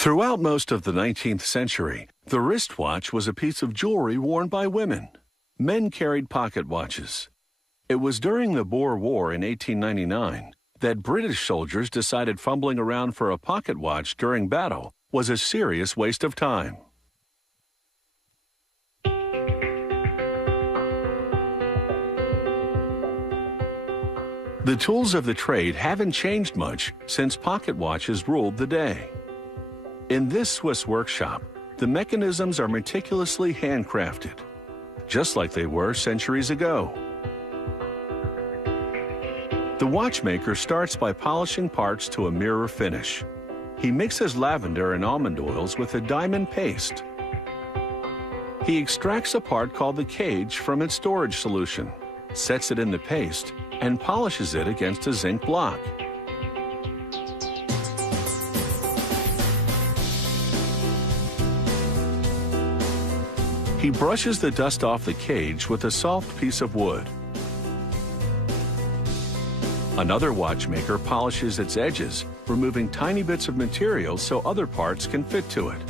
Throughout most of the 19th century, the wristwatch was a piece of jewelry worn by women. Men carried pocket watches. It was during the Boer War in 1899 that British soldiers decided fumbling around for a pocket watch during battle was a serious waste of time. The tools of the trade haven't changed much since pocket watches ruled the day. In this Swiss workshop, the mechanisms are meticulously handcrafted, just like they were centuries ago. The watchmaker starts by polishing parts to a mirror finish. He mixes lavender and almond oils with a diamond paste. He extracts a part called the cage from its storage solution, sets it in the paste, and polishes it against a zinc block. He brushes the dust off the cage with a soft piece of wood. Another watchmaker polishes its edges, removing tiny bits of material so other parts can fit to it.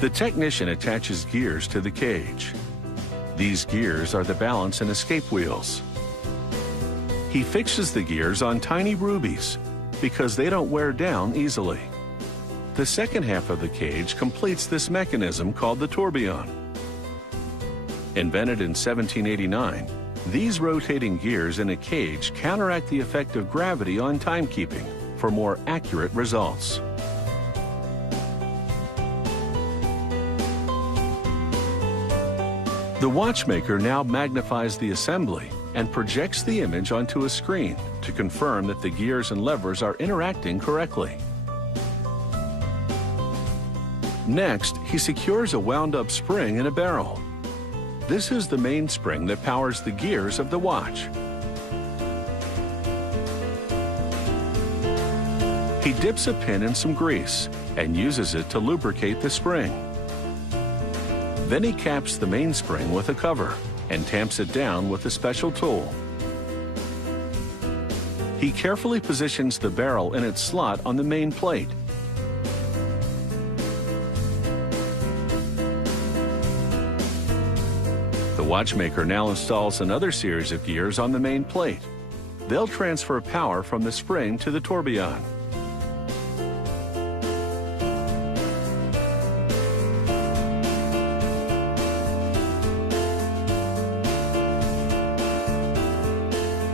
The technician attaches gears to the cage. These gears are the balance and escape wheels. He fixes the gears on tiny rubies because they don't wear down easily. The second half of the cage completes this mechanism called the tourbillon. Invented in 1789, these rotating gears in a cage counteract the effect of gravity on timekeeping for more accurate results. The watchmaker now magnifies the assembly and projects the image onto a screen to confirm that the gears and levers are interacting correctly. Next, he secures a wound-up spring in a barrel. This is the main spring that powers the gears of the watch. He dips a pin in some grease and uses it to lubricate the spring. Then he caps the mainspring with a cover and tamps it down with a special tool. He carefully positions the barrel in its slot on the main plate. The watchmaker now installs another series of gears on the main plate. They'll transfer power from the spring to the tourbillon.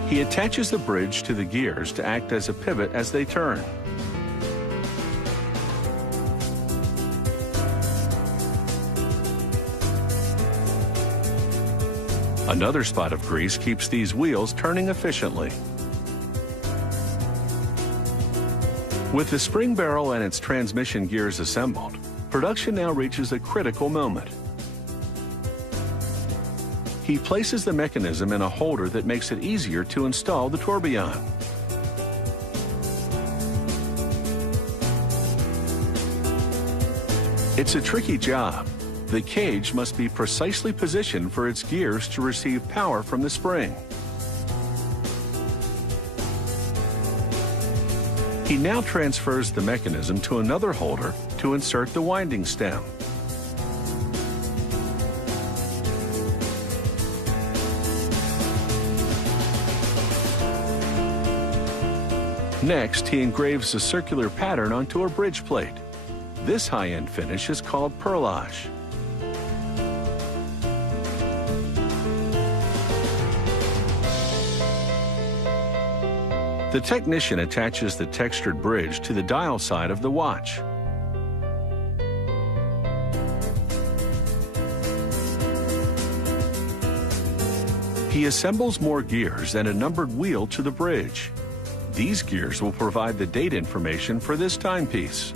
He attaches a bridge to the gears to act as a pivot as they turn. Another spot of grease keeps these wheels turning efficiently. With the spring barrel and its transmission gears assembled, production now reaches a critical moment. He places the mechanism in a holder that makes it easier to install the tourbillon. It's a tricky job. The cage must be precisely positioned for its gears to receive power from the spring. He now transfers the mechanism to another holder to insert the winding stem. Next, he engraves a circular pattern onto a bridge plate. This high-end finish is called perlage. The technician attaches the textured bridge to the dial side of the watch. He assembles more gears and a numbered wheel to the bridge. These gears will provide the date information for this timepiece.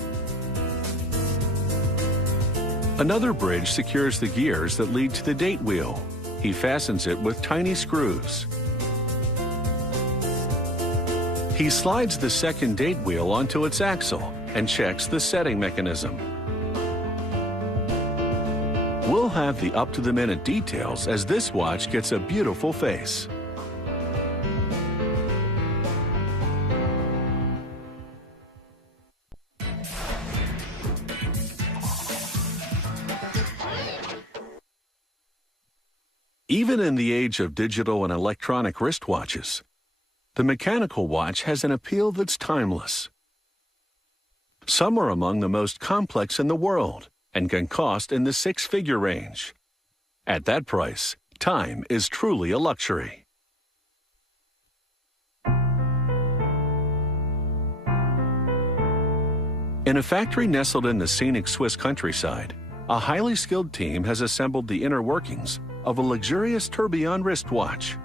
Another bridge secures the gears that lead to the date wheel. He fastens it with tiny screws. He slides the second date wheel onto its axle and checks the setting mechanism. We'll have the up-to-the-minute details as this watch gets a beautiful face. Even in the age of digital and electronic wristwatches, the mechanical watch has an appeal that's timeless. Some are among the most complex in the world and can cost in the six-figure range. At that price, time is truly a luxury. In a factory nestled in the scenic Swiss countryside, a highly skilled team has assembled the inner workings of a luxurious tourbillon wristwatch.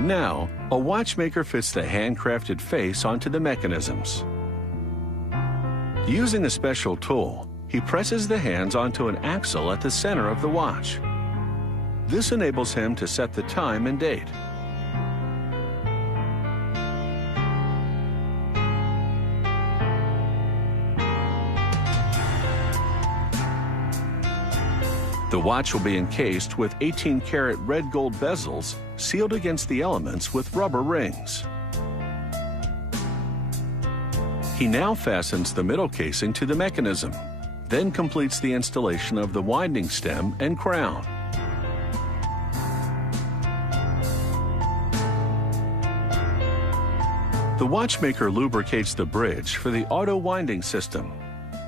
Now, a watchmaker fits the handcrafted face onto the mechanisms. Using a special tool, he presses the hands onto an axle at the center of the watch. This enables him to set the time and date. The watch will be encased with 18-karat red gold bezels sealed against the elements with rubber rings. He now fastens the middle casing to the mechanism, then completes the installation of the winding stem and crown. The watchmaker lubricates the bridge for the auto winding system,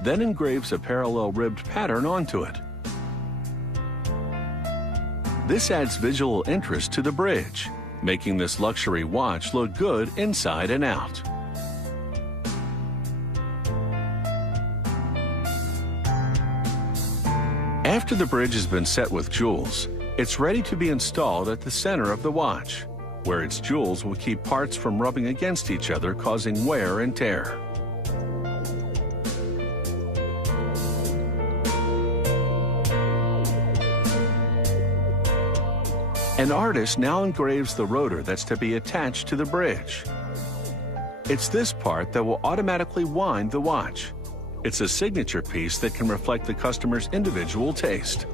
then engraves a parallel ribbed pattern onto it. This adds visual interest to the bridge, making this luxury watch look good inside and out. After the bridge has been set with jewels, it's ready to be installed at the center of the watch, where its jewels will keep parts from rubbing against each other, causing wear and tear. An artist now engraves the rotor that's to be attached to the bridge. It's this part that will automatically wind the watch. It's a signature piece that can reflect the customer's individual taste.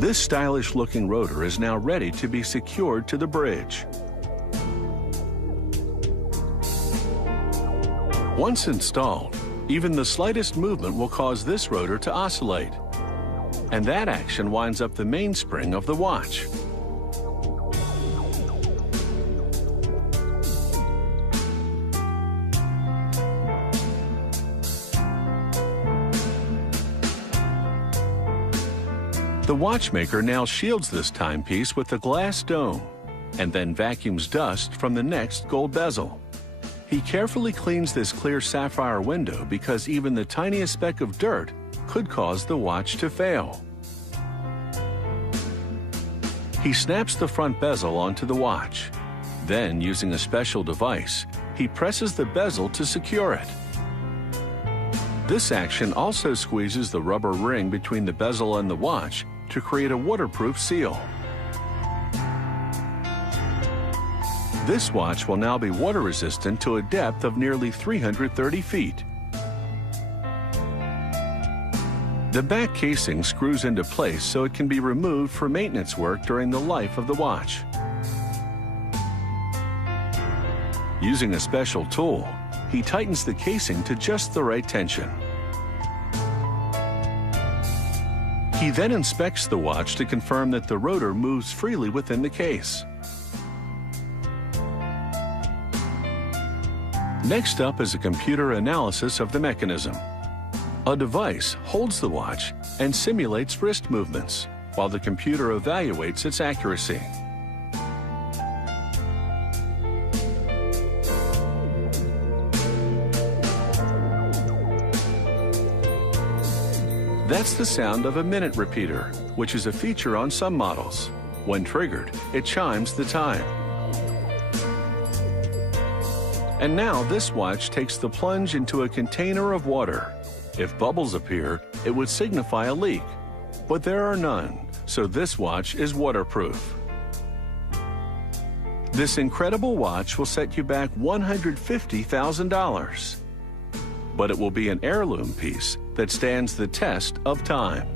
This stylish-looking rotor is now ready to be secured to the bridge. Once installed, even the slightest movement will cause this rotor to oscillate, and that action winds up the mainspring of the watch. The watchmaker now shields this timepiece with a glass dome, and then vacuums dust from the next gold bezel. He carefully cleans this clear sapphire window because even the tiniest speck of dirt could cause the watch to fail. He snaps the front bezel onto the watch. Then, using a special device, he presses the bezel to secure it. This action also squeezes the rubber ring between the bezel and the watch to create a waterproof seal. This watch will now be water resistant to a depth of nearly 330 feet. The back casing screws into place so it can be removed for maintenance work during the life of the watch. Using a special tool, he tightens the casing to just the right tension. He then inspects the watch to confirm that the rotor moves freely within the case. Next up is a computer analysis of the mechanism. A device holds the watch and simulates wrist movements, while the computer evaluates its accuracy. That's the sound of a minute repeater, which is a feature on some models. When triggered, it chimes the time. And now this watch takes the plunge into a container of water. If bubbles appear, it would signify a leak, but there are none, so this watch is waterproof. This incredible watch will set you back $150,000, but it will be an heirloom piece that stands the test of time.